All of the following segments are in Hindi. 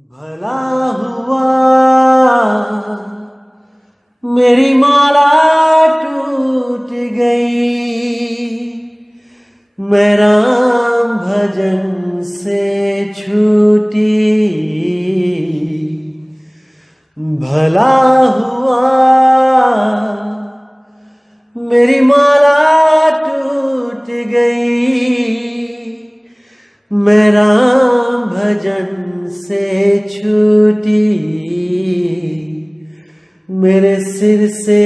भला हुआ मेरी माला टूट गई, मैं राम भजन से छूटी। भला हुआ मेरी माला टूट गई, मैं राम भजन से छूटी। मेरे सिर से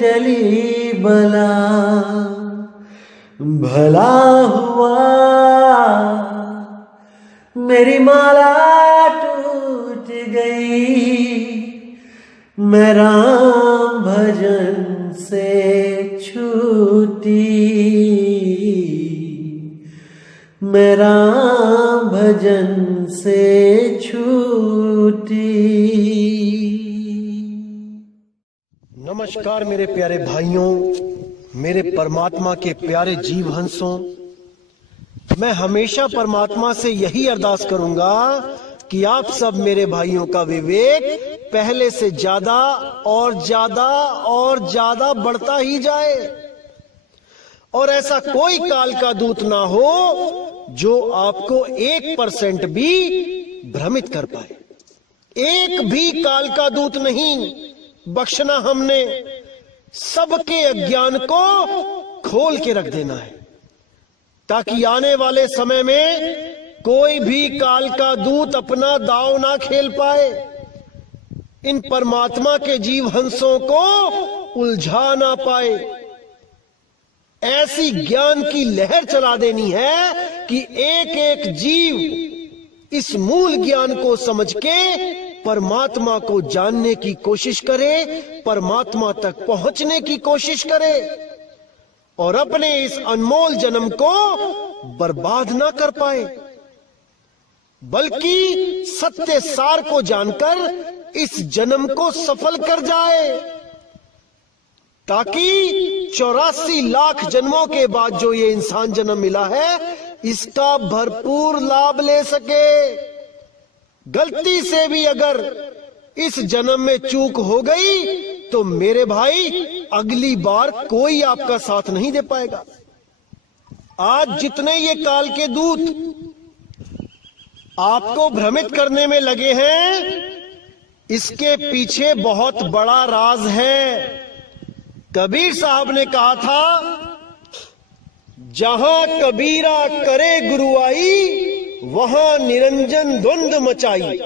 टली बला, भला हुआ मेरी माला टूट गई, मैं राम भजन से छूटी। मैं राम भजन से छूटी। नमस्कार मेरे प्यारे भाइयों, मेरे परमात्मा के प्यारे जीव हंसों। मैं हमेशा परमात्मा से यही अरदास करूंगा कि आप सब मेरे भाइयों का विवेक पहले से ज्यादा और ज्यादा और ज्यादा बढ़ता ही जाए, और ऐसा कोई काल का दूत ना हो जो आपको 1% भी भ्रमित कर पाए। एक भी काल का दूत नहीं बख्शना हमने, सबके अज्ञान को खोल के रख देना है, ताकि आने वाले समय में कोई भी काल का दूत अपना दांव ना खेल पाए, इन परमात्मा के जीव हंसों को उलझा ना पाए। ऐसी ज्ञान की लहर चला देनी है कि एक एक जीव इस मूल ज्ञान को समझ के परमात्मा को जानने की कोशिश करे, परमात्मा तक पहुंचने की कोशिश करे, और अपने इस अनमोल जन्म को बर्बाद ना कर पाए, बल्कि सत्य सार को जानकर इस जन्म को सफल कर जाए, ताकि 84 लाख जन्मों के बाद जो ये इंसान जन्म मिला है इसका भरपूर लाभ ले सके। गलती से भी अगर इस जन्म में चूक हो गई तो मेरे भाई अगली बार कोई आपका साथ नहीं दे पाएगा। आज जितने ये काल के दूत आपको भ्रमित करने में लगे हैं, इसके पीछे बहुत बड़ा राज है। कबीर साहब ने कहा था, जहां कबीरा करे गुरुआई वहां निरंजन द्वंद मचाई,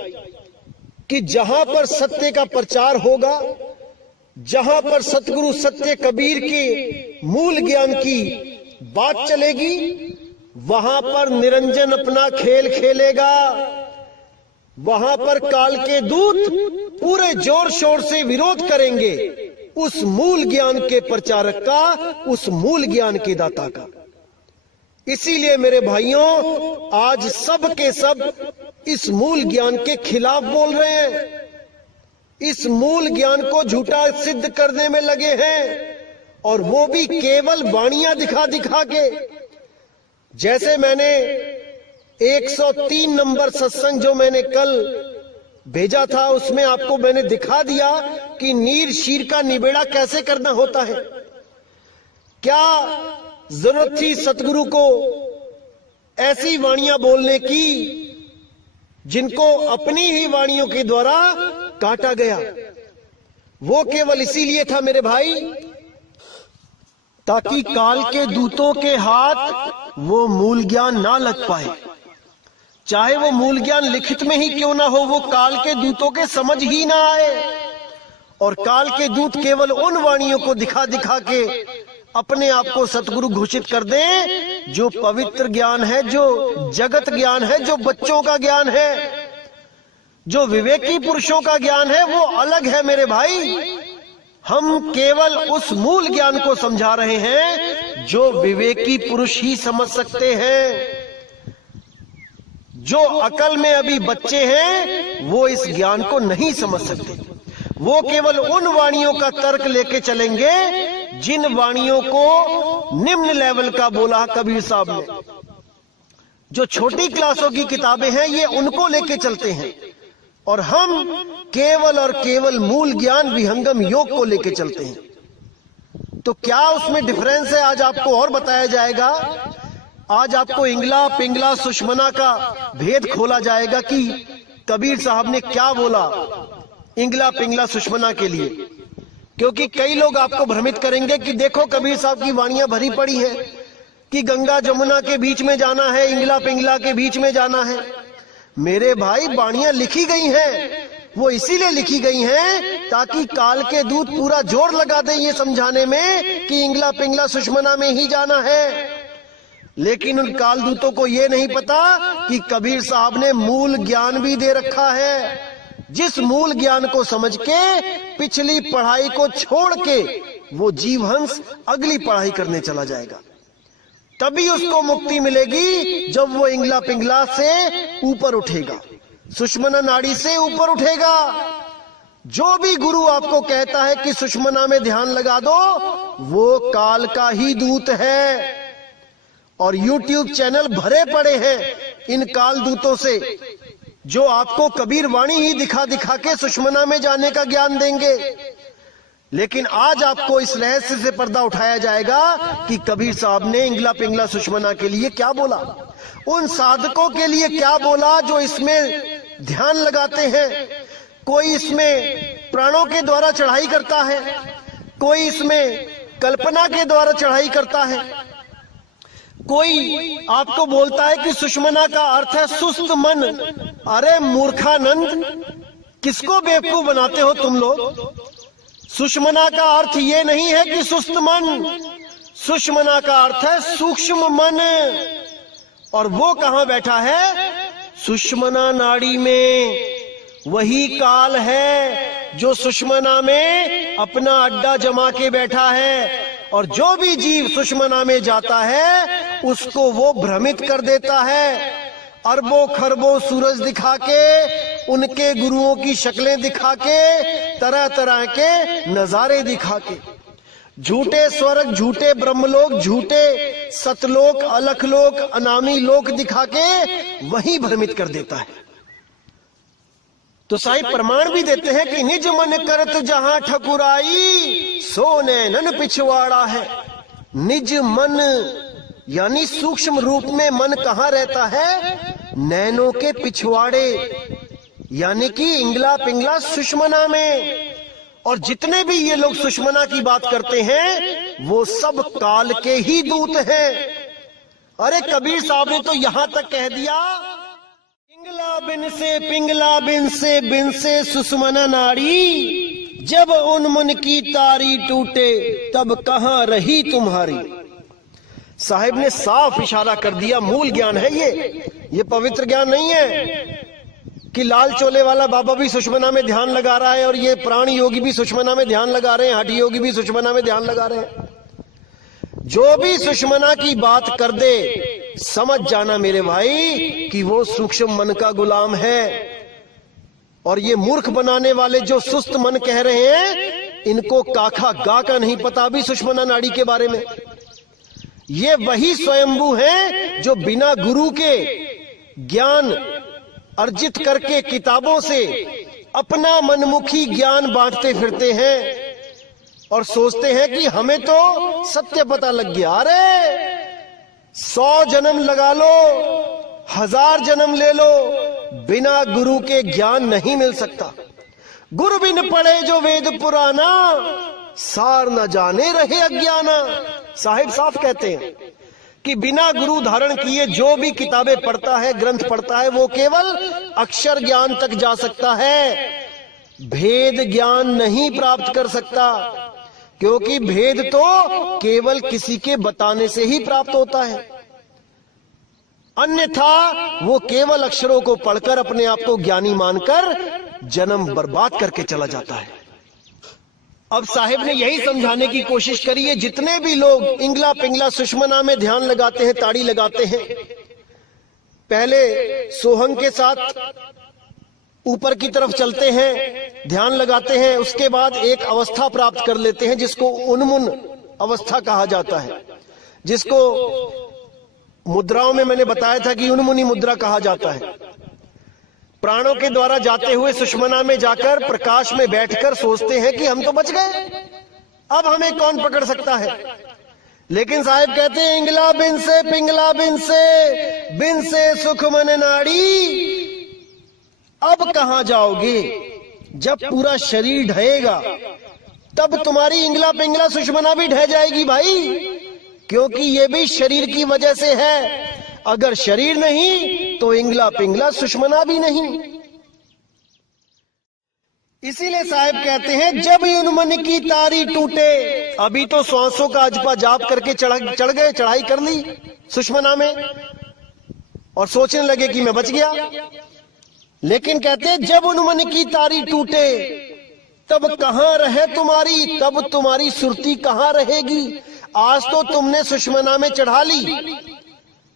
कि जहां पर सत्य का प्रचार होगा, जहां पर सतगुरु सत्य कबीर के मूल ज्ञान की बात चलेगी, वहां पर निरंजन अपना खेल खेलेगा। वहां पर काल के दूत पूरे जोर शोर से विरोध करेंगे उस मूल ज्ञान के प्रचारक का, उस मूल ज्ञान के दाता का। इसीलिए मेरे भाइयों, आज सब के सब इस मूल ज्ञान के खिलाफ बोल रहे हैं, इस मूल ज्ञान को झूठा सिद्ध करने में लगे हैं, और वो भी केवल वाणियां दिखा दिखा के। जैसे मैंने 103 नंबर सत्संग जो मैंने कल भेजा था, उसमें आपको मैंने दिखा दिया कि नीर शीर का निबेड़ा कैसे करना होता है। क्या जरूरत थी सतगुरु को ऐसी वाणियां बोलने की जिनको अपनी ही वाणियों के द्वारा काटा गया? वो केवल इसीलिए था मेरे भाई, ताकि काल के दूतों के हाथ वो मूल ज्ञान ना लग पाए। चाहे वो मूल ज्ञान लिखित में ही क्यों ना हो, वो काल के दूतों के समझ ही ना आए, और काल के दूत केवल उन वाणियों को दिखा दिखा के अपने आप को सतगुरु घोषित कर दें जो पवित्र ज्ञान है, जो जगत ज्ञान है, जो बच्चों का ज्ञान है, जो विवेकी पुरुषों का ज्ञान है, वो अलग है मेरे भाई। हम केवल उस मूल ज्ञान को समझा रहे हैं जो विवेकी पुरुष ही समझ सकते हैं। जो अकल में अभी बच्चे हैं वो इस ज्ञान को नहीं समझ सकते। वो केवल उन वाणियों का तर्क लेके चलेंगे जिन वाणियों को निम्न लेवल का बोला कबीर साहब ने। जो छोटी क्लासों की किताबें हैं ये उनको लेके चलते हैं, और हम केवल और केवल मूल ज्ञान विहंगम योग को लेके चलते हैं। तो क्या उसमें डिफरेंस है, आज आपको और बताया जाएगा। आज आपको इंगला पिंगला सुषमना का भेद खोला जाएगा कि कबीर साहब ने क्या बोला इंगला पिंगला सुषमना के लिए। क्योंकि कई लोग आपको भ्रमित करेंगे कि देखो कबीर साहब की वाणियां भरी पड़ी है कि गंगा जमुना के बीच में जाना है, इंगला पिंगला के बीच में जाना है। मेरे भाई, वाणियां लिखी गई हैं, वो इसीलिए लिखी गई हैं ताकि काल के दूत पूरा जोर लगा दें ये समझाने में कि इंगला पिंगला सुषमना में ही जाना है। लेकिन उन काल दूतों को ये नहीं पता कि कबीर साहब ने मूल ज्ञान भी दे रखा है, जिस मूल ज्ञान को समझ के पिछली पढ़ाई को छोड़ के वो जीवहंस अगली पढ़ाई करने चला जाएगा। तभी उसको मुक्ति मिलेगी जब वो इंगला पिंगला से ऊपर उठेगा, सुषमना नाड़ी से ऊपर उठेगा। जो भी गुरु आपको कहता है कि सुषमना में ध्यान लगा दो, वो काल का ही दूत है। और YouTube चैनल भरे पड़े हैं इन काल दूतों से, जो आपको कबीर वाणी ही दिखा दिखा के सुषमना में जाने का ज्ञान देंगे। लेकिन आज आपको इस रहस्य से पर्दा उठाया जाएगा कि कबीर साहब ने इंगला पिंगला सुषमना के लिए क्या बोला, उन साधकों के लिए क्या बोला जो इसमें ध्यान लगाते हैं। कोई इसमें प्राणों के द्वारा चढ़ाई करता है, कोई इसमें कल्पना के द्वारा चढ़ाई करता है, कोई आपको बोलता है कि सुषमना का अर्थ है सुस्त मन। अरे मूर्खानंद, किसको बेवकूफ बनाते हो तुम लोग। सुषमना का अर्थ ये नहीं है कि सुस्त मन, सुषमना का अर्थ है सूक्ष्म मन। और वो कहां बैठा है? सुषमना नाड़ी में। वही काल है जो सुषमना में अपना अड्डा जमा के बैठा है। और जो भी जीव सुषमना में जाता है उसको वो भ्रमित कर देता है, अरबों खरबों सूरज दिखा के, उनके गुरुओं की शक्लें दिखा के, तरह तरह के नजारे दिखा के, झूठे स्वर्ग, झूठे ब्रह्मलोक, झूठे सतलोक, अलखलोक, अनामी लोक दिखा के वही भ्रमित कर देता है। तो साहिब प्रमाण भी देते हैं कि निज मन करत जहां ठकुराई, सो नैनन पिछवाड़ा है। निज मन यानी सूक्ष्म रूप में मन कहां रहता है? नैनों के पिछवाड़े, यानी कि इंगला पिंगला सुषमना में। और जितने भी ये लोग सुषमना की बात करते हैं वो सब काल के ही दूत हैं। अरे कबीर साहब ने तो यहां तक कह दिया, पिंगला बिन से सुषमना नाड़ी, जब उन्मुन की तारी टूटे तब कहां रही तुम्हारी। साहिब ने साफ इशारा कर दिया, मूल ज्ञान है ये पवित्र ज्ञान नहीं है कि लाल चोले वाला बाबा भी सुषमना में ध्यान लगा रहा है और ये प्राण योगी भी सुषमना में ध्यान लगा रहे हैं, हठी योगी भी सुषमना में ध्यान लगा रहे हैं। जो भी सुषमना की बात कर दे, समझ जाना मेरे भाई कि वो सूक्ष्म मन का गुलाम है। और ये मूर्ख बनाने वाले जो सुस्त मन कह रहे हैं, इनको काखा गा का नहीं पता भी सुषमना नाड़ी के बारे में। ये वही स्वयंभू हैं जो बिना गुरु के ज्ञान अर्जित करके किताबों से अपना मनमुखी ज्ञान बांटते फिरते हैं और सोचते हैं कि हमें तो सत्य पता लग गया। अरे 100 जन्म लगा लो, 1000 जन्म ले लो, बिना गुरु के ज्ञान नहीं मिल सकता। गुरु बिन पढ़े जो वेद पुराना, सार न जाने रहे अज्ञाना। साहिब साफ कहते हैं कि बिना गुरु धारण किए जो भी किताबें पढ़ता है, ग्रंथ पढ़ता है, वो केवल अक्षर ज्ञान तक जा सकता है, भेद ज्ञान नहीं प्राप्त कर सकता। क्योंकि भेद तो केवल किसी के बताने से ही प्राप्त होता है, अन्यथा वो केवल अक्षरों को पढ़कर अपने आप को ज्ञानी मानकर जन्म बर्बाद करके चला जाता है। अब साहिब ने यही समझाने की कोशिश करी है, जितने भी लोग इंगला पिंगला सुषमना में ध्यान लगाते हैं, ताड़ी लगाते हैं, पहले सोहंग के साथ ऊपर की तरफ चलते हैं, ध्यान लगाते हैं, उसके बाद एक अवस्था प्राप्त कर लेते हैं जिसको उन्मुन अवस्था कहा जाता है, जिसको मुद्राओं में मैंने बताया था कि उन्मुनी मुद्रा कहा जाता है। प्राणों के द्वारा जाते हुए सुषमना में जाकर प्रकाश में बैठकर सोचते हैं कि हम तो बच गए, अब हमें कौन पकड़ सकता है। लेकिन साहिब कहते हैं इंगला बिन से पिंगला बिन से सुख मन नाड़ी। अब कहां जाओगे? जब पूरा शरीर ढहेगा तब तुम्हारी इंगला पिंगला सुषमना भी ढह जाएगी भाई, क्योंकि ये भी शरीर की वजह से है। अगर शरीर नहीं तो इंगला पिंगला सुषमना भी नहीं। इसीलिए साहिब कहते हैं जब यूं मन की तारी टूटे। अभी तो श्वासों का अजपा जाप करके चढ़ गए, चढ़ाई कर ली सुषमना में और सोचने लगे कि मैं बच गया। लेकिन कहते हैं जब उन मन की तारी टूटे तब कहां रहे तुम्हारी, तब तुम्हारी सुरती कहां रहेगी। आज तो तुमने सुषमना में चढ़ा ली,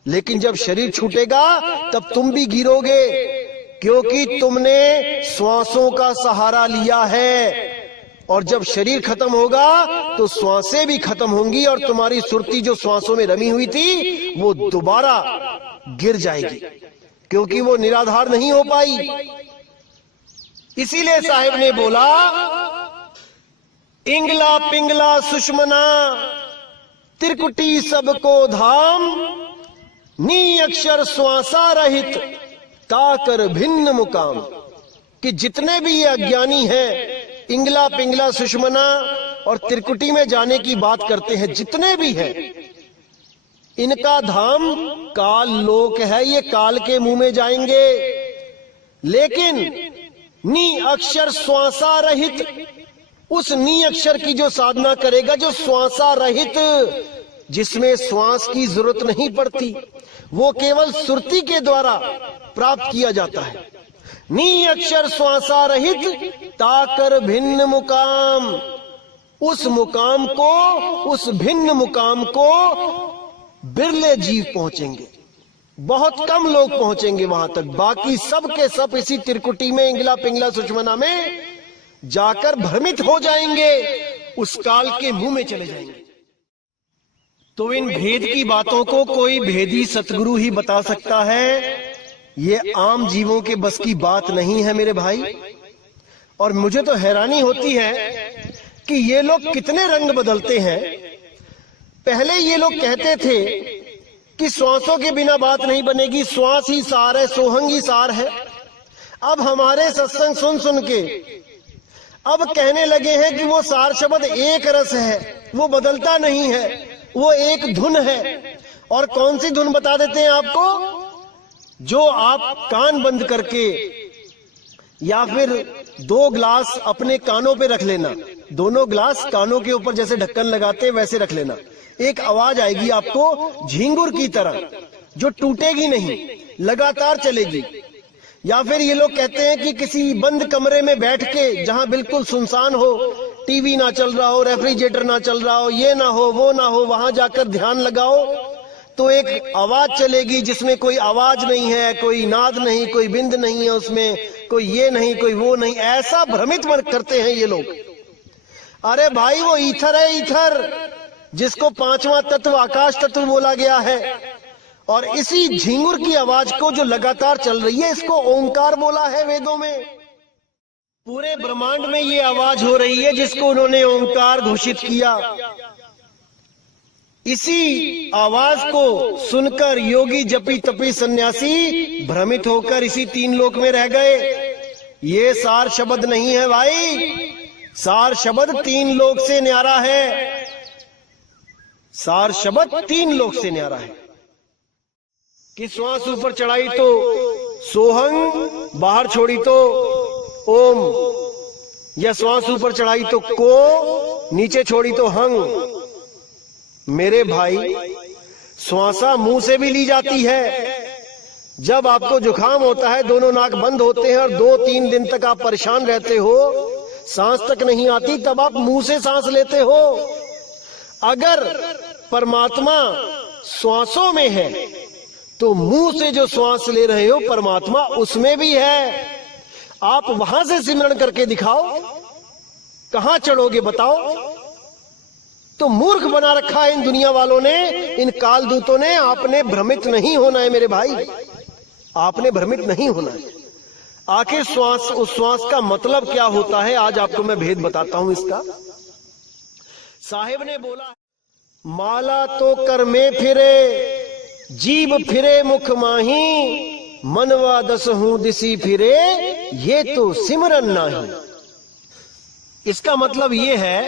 लेकिन जब शरीर छूटेगा तब तुम भी गिरोगे, क्योंकि तुमने श्वासों का सहारा लिया है। और जब शरीर खत्म होगा तो श्वासें भी खत्म होंगी और तुम्हारी सुरती जो श्वासों में रमी हुई थी वो दोबारा गिर जाएगी, क्योंकि वो निराधार नहीं हो पाई। इसीलिए साहिब ने बोला इंगला पिंगला सुषमना त्रिकुटी सबको धाम, नी अक्षर श्वासा रहित ताकर भिन्न मुकाम। कि जितने भी ये अज्ञानी हैं इंगला पिंगला सुषमना और त्रिकुटी में जाने की बात करते हैं, जितने भी हैं, इनका धाम काल लोक है, ये काल के मुंह में जाएंगे। लेकिन नी अक्षर श्वासा रहित, उस नी अक्षर की जो साधना करेगा, जो श्वासा रहित, जिसमें श्वास की जरूरत नहीं पड़ती, वो केवल सुरती के द्वारा प्राप्त किया जाता है। नी अक्षर श्वासा रहित ताकर भिन्न मुकाम, उस मुकाम को, उस भिन्न मुकाम को बिरले जीव पहुंचेंगे, बहुत कम लोग पहुंचेंगे वहां तक। बाकी सब के सब इसी त्रिकुटी में इंगला पिंगला सुषमना में जाकर भ्रमित हो जाएंगे, उस काल के मुंह में चले जाएंगे। तो इन भेद की बातों को कोई भेदी सतगुरु ही बता सकता है, ये आम जीवों के बस की बात नहीं है मेरे भाई। और मुझे तो हैरानी होती है कि ये लोग कितने रंग बदलते हैं। पहले ये लोग कहते थे कि श्वासों के बिना बात नहीं बनेगी, श्वास ही सार है, सोहंग ही सार है। अब हमारे सत्संग सुन सुन के अब कहने लगे हैं कि वो सार शब्द एक रस है, वो बदलता नहीं है, वो एक धुन है। और कौन सी धुन बता देते हैं आपको? जो आप कान बंद करके या फिर 2 ग्लास अपने कानों पे रख लेना, दोनों ग्लास कानों के ऊपर जैसे ढक्कन लगाते वैसे रख लेना, एक आवाज आएगी आपको झिंगुर की तरह, जो टूटेगी नहीं, लगातार चलेगी। या फिर ये लोग कहते हैं कि किसी बंद कमरे में बैठ के, जहां बिल्कुल सुनसान हो, टीवी ना चल रहा हो, रेफ्रिजरेटर ना चल रहा हो, ये ना हो वो ना हो, वहां जाकर ध्यान लगाओ तो एक आवाज चलेगी जिसमें कोई आवाज नहीं है, कोई नाद नहीं, कोई बिंद नहीं है उसमें, कोई ये नहीं कोई वो नहीं। ऐसा भ्रमित करते हैं ये लोग। अरे भाई वो ईथर है, ईथर, जिसको 5वां तत्व आकाश तत्व बोला गया है। और इसी झिंगुर की आवाज को जो लगातार चल रही है, इसको ओंकार बोला है वेदों में। पूरे ब्रह्मांड में ये आवाज हो रही है जिसको उन्होंने ओंकार घोषित किया। इसी आवाज को सुनकर योगी जपी तपी सन्यासी भ्रमित होकर इसी 3 लोक में रह गए। ये सार शब्द नहीं है भाई, सार शब्द 3 लोक से न्यारा है, सार शब्द 3 लोक से न्यारा है। कि श्वास ऊपर चढ़ाई तो सोहंग, बाहर छोड़ी तो ओम, या श्वास ऊपर चढ़ाई तो को, नीचे छोड़ी तो हंग। मेरे भाई श्वासा मुंह से भी ली जाती है। जब आपको जुकाम होता है, दोनों नाक बंद होते हैं और 2-3 दिन तक आप परेशान रहते हो, सांस तक नहीं आती, तब आप मुंह से सांस लेते हो। अगर परमात्मा श्वासों में है तो मुंह से जो श्वास ले रहे हो परमात्मा उसमें भी है। आप वहां से सिमरण करके दिखाओ, कहां चढ़ोगे बताओ। तो मूर्ख बना रखा है इन दुनिया वालों ने, इन कालदूतों ने। आपने भ्रमित नहीं होना है मेरे भाई, आपने भ्रमित नहीं होना है। आखिर श्वास, उस श्वास का मतलब क्या होता है, आज आपको मैं भेद बताता हूं इसका। साहिब ने बोला, माला तो कर में फिरे, जीभ फिरे मुख माही, मनवा दस हूं दिसी फिरे, ये तो सिमरन नाही। इसका मतलब ये है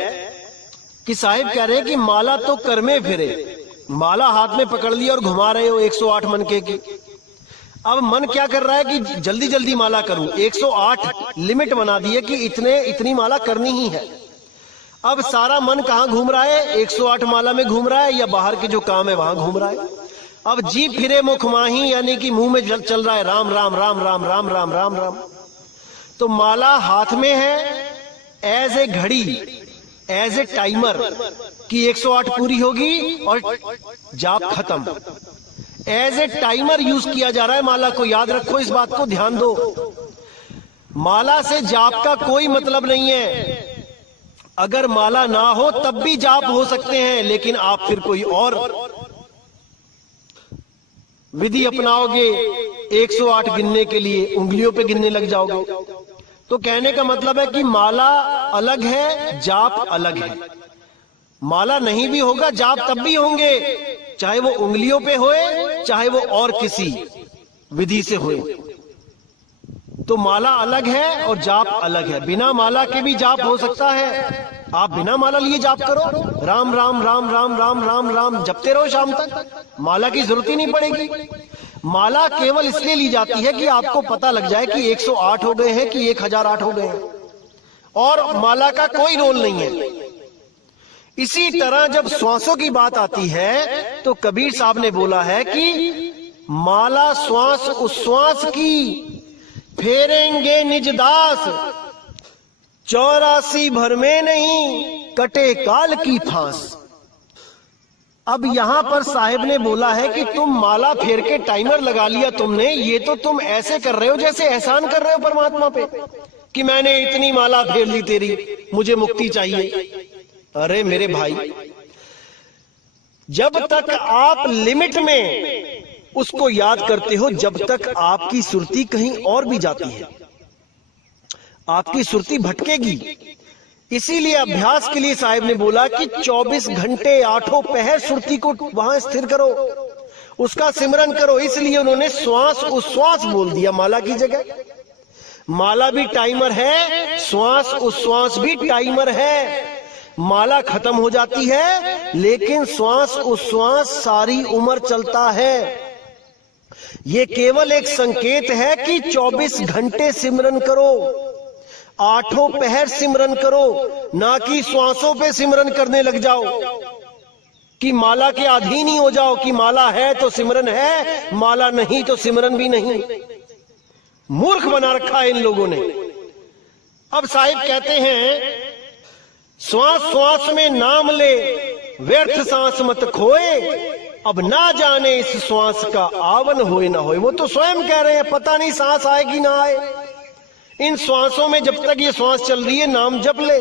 कि साहिब कह रहे हैं कि माला तो कर में फिरे, माला हाथ में पकड़ ली और घुमा रहे हो 108 मनके की। अब मन क्या कर रहा है कि जल्दी जल्दी माला करूं, 108 लिमिट बना दी है कि इतनी माला करनी ही है। अब सारा मन कहां घूम रहा है, 108 माला में घूम रहा है या बाहर के जो काम है वहां घूम रहा है। अब जीभ फिरे मुख माही, यानी कि मुंह में चल रहा है राम राम राम राम राम राम राम राम। तो माला हाथ में है एज ए घड़ी, एज ए टाइमर कि 108 पूरी होगी और जाप खत्म। एज ए टाइमर यूज किया जा रहा है माला को, याद रखो, इस बात को ध्यान दो। माला से जाप का कोई मतलब नहीं है। अगर माला ना हो तब भी जाप हो सकते हैं, लेकिन आप फिर कोई और विधि अपनाओगे 108 गिनने के लिए, उंगलियों पे गिनने लग जाओगे। तो कहने का मतलब है कि माला अलग है, जाप अलग है। माला नहीं भी होगा, जाप तब भी होंगे, चाहे वो उंगलियों पे होए, चाहे वो और किसी विधि से होए। तो माला अलग है और जाप अलग है। बिना माला के भी जाप हो सकता है। आप बिना माला लिए जाप करो, राम राम राम राम राम राम राम जपते रहो शाम तक, माला की जरूरत ही नहीं पड़ेगी। माला केवल इसलिए ली जाती है कि आपको पता लग जाए कि 108 हो गए हैं कि 1008 हो गए हैं, और माला का कोई रोल नहीं है। इसी तरह जब श्वासों की बात आती है तो कबीर साहब ने बोला है कि माला श्वास उश्वास की, फेरेंगे निज दास, 84 भर में नहीं कटे काल की फांस। अब यहां पर साहिब ने बोला है कि तुम माला फेर के टाइमर लगा लिया तुमने, ये तो तुम ऐसे कर रहे हो जैसे एहसान कर रहे हो परमात्मा पे कि मैंने इतनी माला फेर ली तेरी, मुझे मुक्ति चाहिए। अरे मेरे भाई, जब तक आप लिमिट में उसको याद करते हो, जब तक आपकी सुरती कहीं और भी जाती है, आपकी सुरती भटकेगी। इसीलिए अभ्यास के लिए साहिब ने बोला कि 24 घंटे 8 पहर सुरती को वहां स्थिर करो, उसका सिमरन करो। इसलिए उन्होंने श्वास उश्वास बोल दिया माला की जगह। माला भी टाइमर है, श्वास उश्वास भी टाइमर है। माला खत्म हो जाती है लेकिन श्वास उश्वास सारी उम्र चलता है। ये केवल एक संकेत है कि 24 घंटे सिमरन करो, 8 पहर सिमरन करो, ना कि श्वासों पे सिमरन करने लग जाओ कि माला के अधीन ही हो जाओ कि माला है तो सिमरन है, माला नहीं तो सिमरन भी नहीं। मूर्ख बना रखा है इन लोगों ने। अब साहिब कहते हैं, श्वास श्वास में नाम ले, व्यर्थ सांस मत खोए, अब ना जाने इस श्वास का आवन होए ना होए। वो तो स्वयं कह रहे हैं, पता नहीं सांस आएगी ना आए। इन श्वासों में जब तक ये श्वास चल रही है नाम जप ले।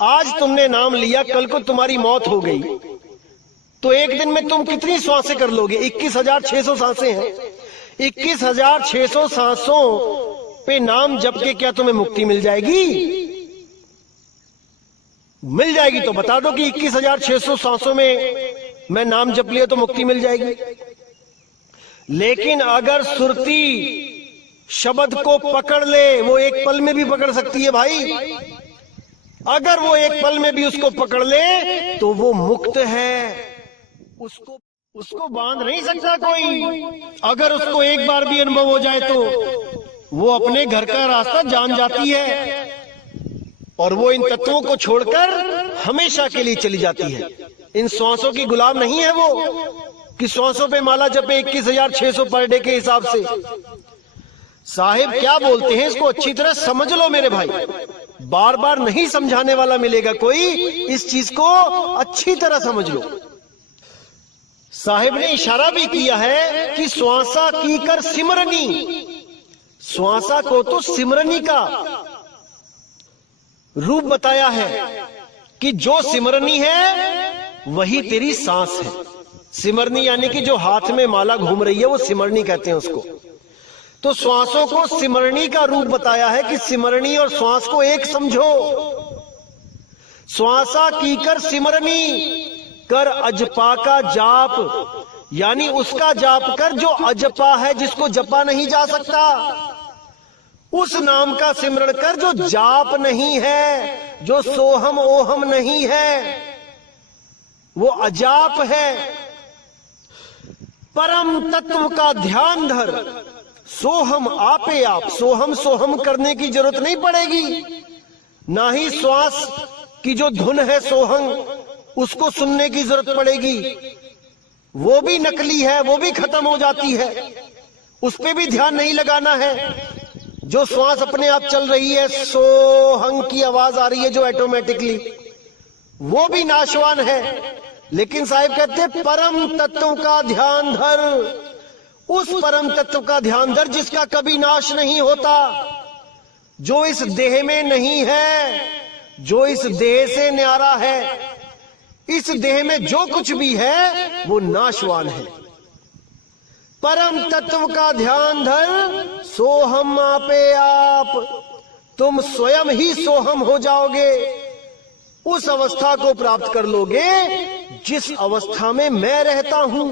आज तुमने नाम लिया, कल को तुम्हारी मौत हो गई तो एक दिन में तुम कितनी श्वासें कर लोगे? 21,600 सांसें हैं। 21,600 सांसों पे नाम जप के क्या तुम्हें मुक्ति मिल जाएगी? मिल जाएगी तो बता दो कि 21,600 सांसों में मैं नाम जप लिया तो मुक्ति मिल जाएगी। लेकिन अगर सुरती शब्द को पकड़ ले, वो एक पल में भी पकड़ सकती है भाई। अगर वो एक पल में भी उसको पकड़ ले तो वो मुक्त है, उसको बांध नहीं सकता कोई। अगर उसको एक बार भी अनुभव हो जाए तो वो अपने घर का रास्ता जान जाती है और वो इन तत्वों को छोड़कर हमेशा के लिए चली जाती है। इन श्वासों की गुलाम नहीं है वो कि श्वासों पे माला जपे 21,600 पर डे के हिसाब से। साहिब क्या बोलते हैं, इसको अच्छी तरह समझ लो मेरे भाई। बार बार नहीं समझाने वाला मिलेगा कोई, इस चीज को अच्छी तरह समझ लो। साहिब ने इशारा भी किया है कि श्वासा की कर सिमरनी, श्वासा को तो सिमरनी का रूप बताया है कि जो सिमरनी है वही तेरी सांस है। सिमरनी यानी कि जो हाथ में माला घूम रही है वो सिमरनी कहते हैं उसको। तो श्वासों को सिमरणी का रूप बताया है कि सिमरणी और श्वास को एक समझो। श्वासा कीकर सिमरणी, कर अजपा का जाप, यानी उसका जाप कर जो अजपा है, जिसको जपा नहीं जा सकता। उस नाम का सिमरण कर जो जाप नहीं है, जो सोहम ओहम नहीं है, वो अजाप है। परम तत्व का ध्यान धर, सोहम आपे आप। सोहम सोहम करने की जरूरत नहीं पड़ेगी, ना ही श्वास की जो धुन है सोहम, उसको सुनने की जरूरत पड़ेगी। वो भी नकली है, वो भी खत्म हो जाती है, उस पे भी ध्यान नहीं लगाना है। जो श्वास अपने आप चल रही है, सोहंग की आवाज आ रही है जो ऑटोमेटिकली, वो भी नाशवान है। लेकिन साहिब कहते हैं परम तत्व का ध्यान धर, उस परम तत्व का ध्यान धर जिसका कभी नाश नहीं होता, जो इस देह में नहीं है, जो इस देह से न्यारा है। इस देह में जो कुछ भी है वो नाशवान है। परम तत्व का ध्यान धर, सोहम आपे आप। तुम स्वयं ही सोहम हो जाओगे, उस अवस्था को प्राप्त कर लोगे जिस अवस्था में मैं रहता हूं।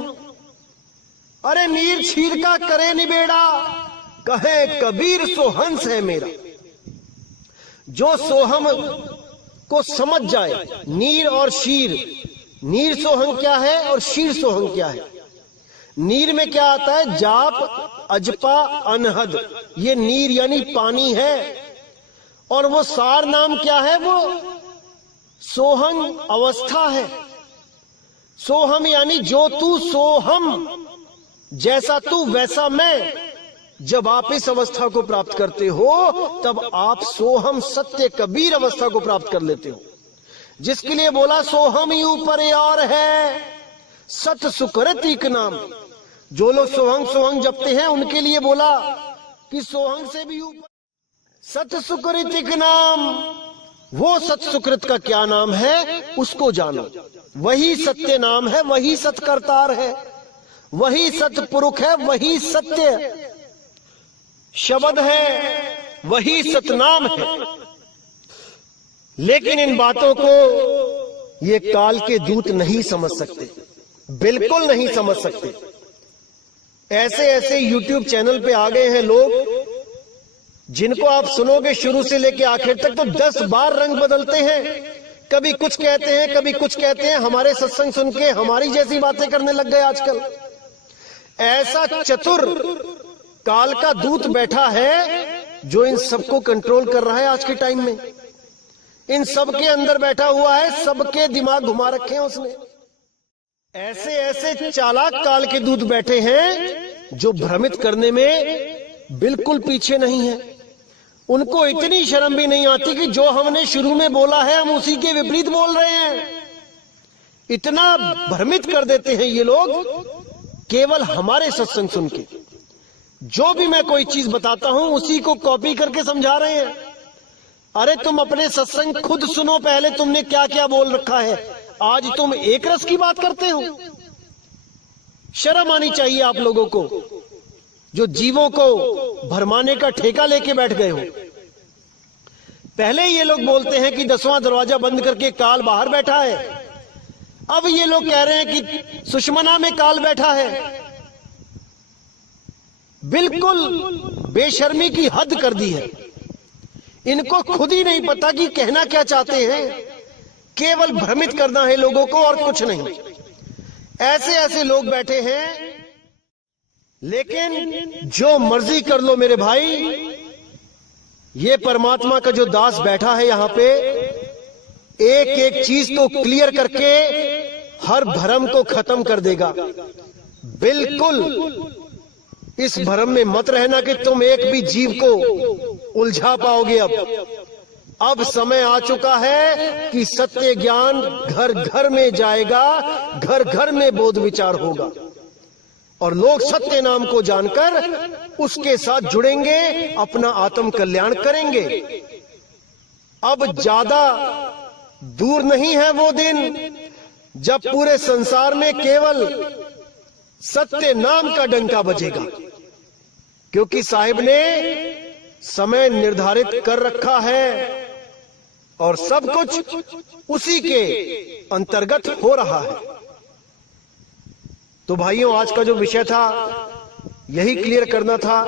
अरे नीर छीर का करे निबेड़ा, कहे कबीर सो हंस है मेरा। जो सोहम को समझ जाए, नीर और शीर, नीर सोहम क्या है और शीर सोहम क्या है। नीर में क्या आता है, जाप अजपा अनहद, ये नीर यानी पानी है। और वो सार नाम क्या है, वो सोहम अवस्था है। सोहम यानी जो तू सोहम, जैसा तू वैसा मैं। जब आप इस अवस्था को प्राप्त करते हो तब आप सोहम सत्य कबीर अवस्था को प्राप्त कर लेते हो, जिसके लिए बोला सोहम ही ऊपर और है, सत सुकृतिक नाम। जो लोग सोहंग सोहंग जपते हैं उनके लिए बोला कि सोहंग से भी ऊपर सत सुकृतिक नाम। वो सत सुकृत का क्या नाम है उसको जानो, वही सत्य नाम है, वही सत्कर्तार है, वही सतपुरुष है, वही सत्य शब्द है, वही सतनाम है। लेकिन इन बातों को ये काल के दूत नहीं समझ सकते, बिल्कुल नहीं समझ सकते। ऐसे ऐसे YouTube चैनल पे आ गए हैं लोग, जिनको आप सुनोगे शुरू से लेके आखिर तक तो 10 बार रंग बदलते हैं। कभी कुछ कहते हैं, कभी कुछ कहते हैं। हमारे सत्संग सुन के हमारी जैसी बातें करने लग गए आजकल। ऐसा चतुर काल का दूत बैठा है जो इन सबको कंट्रोल कर रहा है आज के टाइम में। इन सबके अंदर बैठा हुआ है, सबके दिमाग घुमा रखे हैं उसने। ऐसे ऐसे चालाक काल के दूत बैठे हैं जो भ्रमित करने में बिल्कुल पीछे नहीं है। उनको इतनी शर्म भी नहीं आती कि जो हमने शुरू में बोला है हम उसी के विपरीत बोल रहे हैं। इतना भ्रमित कर देते हैं ये लोग केवल हमारे सत्संग सुन के। जो भी मैं कोई चीज बताता हूं उसी को कॉपी करके समझा रहे हैं। अरे तुम अपने सत्संग खुद सुनो, पहले तुमने क्या क्या बोल रखा है। आज तुम एक रस की बात करते हो। शर्म आनी चाहिए आप लोगों को, जो जीवों को भरमाने का ठेका लेके बैठ गए हो। पहले ये लोग बोलते हैं कि 10वां दरवाजा बंद करके काल बाहर बैठा है। अब ये लोग कह रहे हैं कि सुषमना में काल बैठा है। बिल्कुल बेशर्मी की हद कर दी है। इनको खुद ही नहीं पता कि कहना क्या चाहते हैं, केवल भ्रमित करना है लोगों को और कुछ नहीं। ऐसे ऐसे लोग बैठे हैं। लेकिन जो मर्जी कर लो मेरे भाई, ये परमात्मा का जो दास बैठा है यहां पे, एक एक चीज को क्लियर करके हर भ्रम को खत्म कर देगा। बिल्कुल इस भ्रम में मत रहना कि तुम एक भी जीव को उलझा पाओगे। अब समय आ चुका है कि सत्य ज्ञान घर घर में जाएगा, घर घर में बोध विचार होगा और लोग सत्य नाम को जानकर उसके साथ जुड़ेंगे, अपना आत्म कल्याण करेंगे। अब ज्यादा दूर नहीं है वो दिन जब पूरे संसार में केवल सत्य नाम का डंका बजेगा। क्योंकि साहिब ने समय निर्धारित कर रखा है और सब कुछ उसी के अंतर्गत हो रहा है। तो भाइयों, आज का जो विषय था यही क्लियर करना था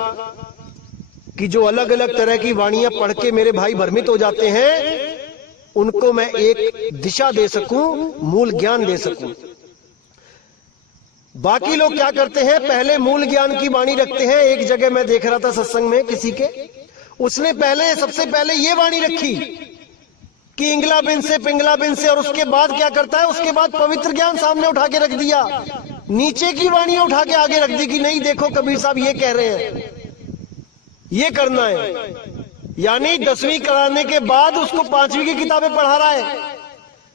कि जो अलग अलग तरह की वाणियां पढ़ के मेरे भाई भ्रमित हो जाते हैं, उनको मैं एक दिशा दे सकूं, मूल ज्ञान दे सकूं। बाकी लोग क्या करते हैं, पहले मूल ज्ञान की वाणी रखते हैं। एक जगह मैं देख रहा था सत्संग में किसी के, उसने सबसे पहले ये वाणी रखी कि इंगला बिन से पिंगला बिन से, और उसके बाद क्या करता है, उसके बाद पवित्र ज्ञान सामने उठा के रख दिया, नीचे की वाणी उठा के आगे रख दी कि नहीं देखो कबीर साहब ये कह रहे हैं, ये करना है। यानी 10वीं कराने के बाद उसको 5वीं की किताबें पढ़ा रहा है।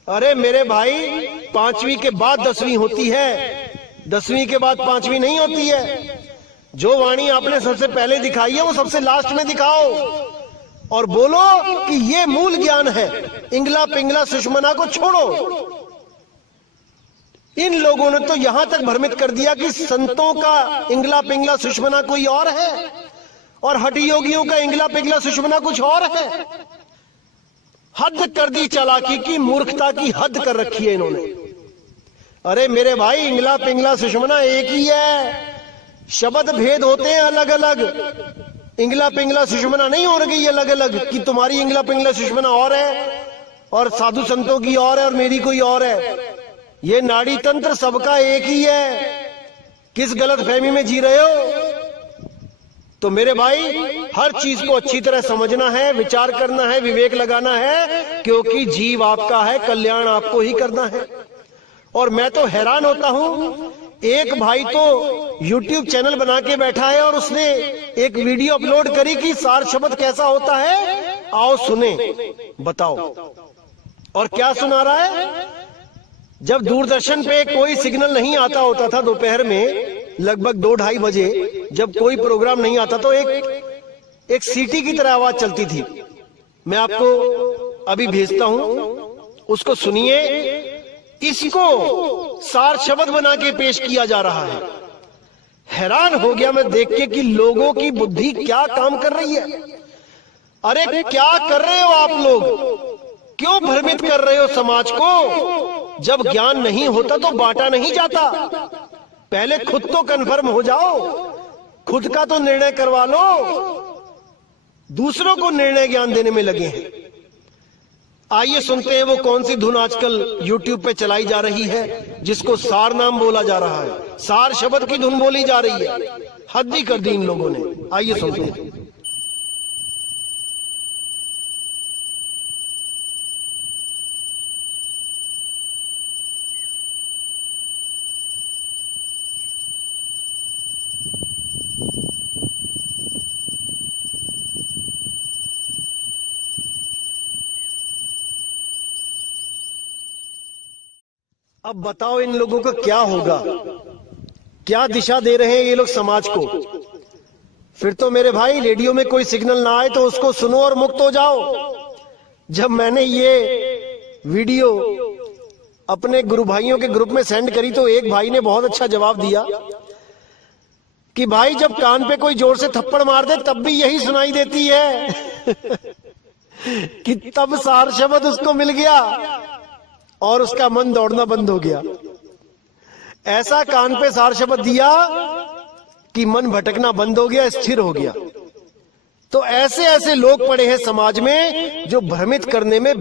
अरे मेरे भाई, 5वीं के बाद 10वीं होती है, 10वीं के बाद 5वीं नहीं होती है। जो वाणी आपने सबसे पहले दिखाई है वो सबसे लास्ट में दिखाओ और बोलो कि ये मूल ज्ञान है। इंगला पिंगला सुषमना को छोड़ो। इन लोगों ने तो यहां तक भ्रमित कर दिया कि संतों का इंगला पिंगला सुषमना कोई और है और हठी योगियों का इंगला पिंगला सुषमना कुछ और है। हद कर दी चालाकी की, मूर्खता की हद कर रखी है इन्होंने। अरे मेरे भाई, इंगला पिंगला सुषमना एक ही है, शब्द भेद होते हैं अलग अलग। इंगला पिंगला सुषमना नहीं हो रही अलग अलग कि तुम्हारी इंगला पिंगला सुषमना और है और साधु संतों की और है और मेरी कोई और है। ये नाड़ी तंत्र सबका एक ही है। किस गलत फहमी में जी रहे हो? तो मेरे भाई, हर चीज को अच्छी तरह समझना है, विचार करना है, विवेक लगाना है, क्योंकि जीव आपका है, कल्याण आपको ही करना है। और मैं तो हैरान होता हूं, एक भाई तो YouTube चैनल बना के बैठा है और उसने एक वीडियो अपलोड करी कि सार शब्द कैसा होता है, आओ सुने, बताओ। और क्या सुना रहा है? जब दूरदर्शन पे कोई सिग्नल नहीं आता होता था दोपहर में लगभग 2-2:30 बजे, जब कोई प्रोग्राम नहीं आता तो एक सीटी की तरह आवाज चलती थी। मैं आपको अभी भेजता हूं, उसको सुनिए। इसको सार शब्द बना के पेश किया जा रहा है। हैरान हो गया मैं देख के कि लोगों की बुद्धि क्या काम कर रही है। अरे क्या कर रहे हो आप लोग? क्यों भ्रमित कर रहे हो समाज को? जब ज्ञान नहीं होता तो बांटा नहीं जाता। पहले खुद तो कन्फर्म हो जाओ, खुद का तो निर्णय करवा लो। दूसरों को निर्णय ज्ञान देने में लगे हैं। आइए सुनते हैं वो कौन सी धुन आजकल YouTube पे चलाई जा रही है, जिसको सार नाम बोला जा रहा है। सार शब्द की धुन बोली जा रही है। हद ही कर दी इन लोगों ने। आइए सुनते हैं। अब बताओ इन लोगों का क्या होगा? क्या दिशा दे रहे हैं ये लोग समाज को? फिर तो मेरे भाई, रेडियो में कोई सिग्नल ना आए तो उसको सुनो और मुक्त हो जाओ। जब मैंने ये वीडियो अपने गुरु भाइयों के ग्रुप में सेंड करी तो एक भाई ने बहुत अच्छा जवाब दिया कि भाई, जब कान पे कोई जोर से थप्पड़ मार दे तब भी यही सुनाई देती है कि तब सार शब्द उसको मिल गया और उसका मन दौड़ना बंद हो गया। ऐसा कान पे सार शब्द दिया कि मन भटकना बंद हो गया, स्थिर हो गया। तो ऐसे ऐसे लोग पड़े हैं समाज में जो भ्रमित करने में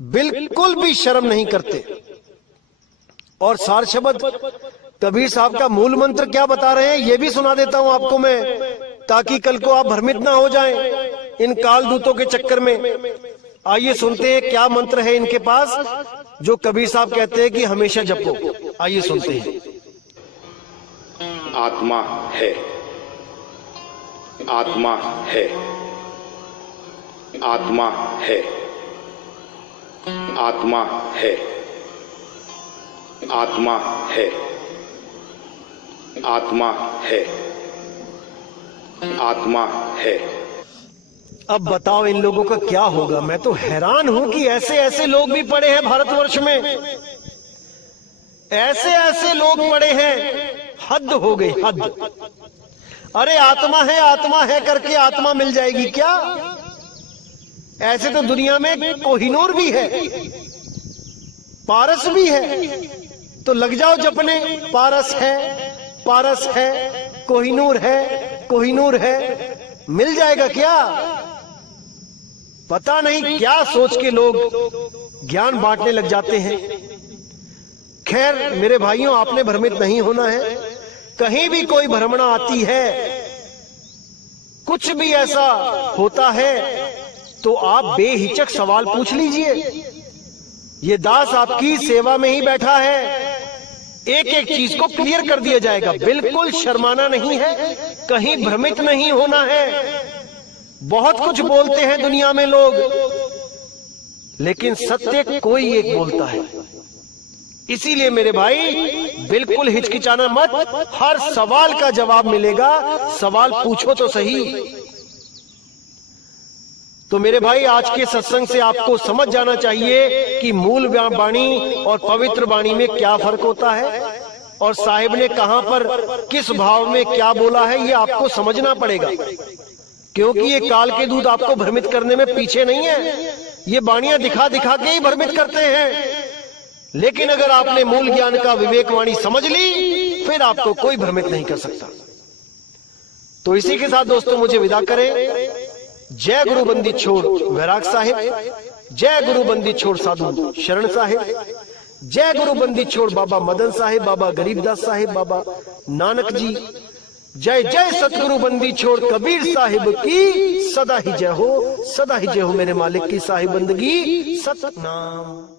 बिल्कुल भी शर्म नहीं करते। और सार शब्द कबीर साहब का मूल मंत्र क्या बता रहे हैं ये भी सुना देता हूं आपको मैं, ताकि कल को आप भ्रमित ना हो जाएं इन काल दूतों के चक्कर में। आइए सुनते हैं क्या मंत्र है इनके पास जो कबीर साहब कहते हैं कि हमेशा जपो। आइए सुनते हैं। आत्मा है, आत्मा है, आत्मा है, आत्मा है, आत्मा है, आत्मा है, आत्मा है। अब बताओ इन लोगों का क्या होगा? मैं तो हैरान हूं कि ऐसे ऐसे लोग भी पड़े हैं भारतवर्ष में। ऐसे ऐसे लोग पड़े हैं, हद हो गई, हद। अरे आत्मा है करके आत्मा मिल जाएगी क्या? ऐसे तो दुनिया में कोहिनूर भी है, पारस भी है, तो लग जाओ जपने। पारस है, कोहिनूर है, मिल जाएगा क्या? पता नहीं क्या सोच के लोग ज्ञान बांटने लग जाते हैं। खैर मेरे भाइयों, आपने भ्रमित नहीं होना है। कहीं भी कोई भ्रमणा आती है, कुछ भी ऐसा होता है, तो आप बेहिचक सवाल पूछ लीजिए। ये दास आपकी सेवा में ही बैठा है, एक एक चीज को क्लियर कर दिया जाएगा। बिल्कुल शर्माना नहीं है, कहीं भ्रमित नहीं होना है। बहुत कुछ बोलते हैं दुनिया में लोग, लेकिन सत्य कोई एक बोलता है। इसीलिए मेरे भाई बिल्कुल हिचकिचाना मत, हर सवाल का जवाब मिलेगा। सवाल पूछो तो सही। तो मेरे भाई, आज के सत्संग से आपको समझ जाना चाहिए कि मूल वाणी और पवित्र वाणी में क्या फर्क होता है, और साहिब ने कहां पर किस भाव में क्या बोला है, ये आपको समझना पड़ेगा। क्योंकि ये काल के दूत आपको भ्रमित करने में पीछे नहीं है। ये वाणियां दिखा दिखा के ही भ्रमित करते हैं। लेकिन अगर आपने मूल ज्ञान का विवेक वाणी समझ ली, फिर आपको कोई भ्रमित नहीं कर सकता। तो इसी के साथ दोस्तों मुझे विदा करें। जय गुरु बंदी छोड़ वैराग साहिब, जय गुरु बंदी छोड़ साधु शरण साहिब, जय गुरु बंदी छोड़ बाबा मदन साहिब, बाबा गरीबदास साहिब, बाबा नानक जी। जय जय सतगुरु बंदी छोड़ कबीर साहिब की सदा ही जय हो, सदा ही जय हो मेरे मालिक की साहिब बंदगी सतनाम।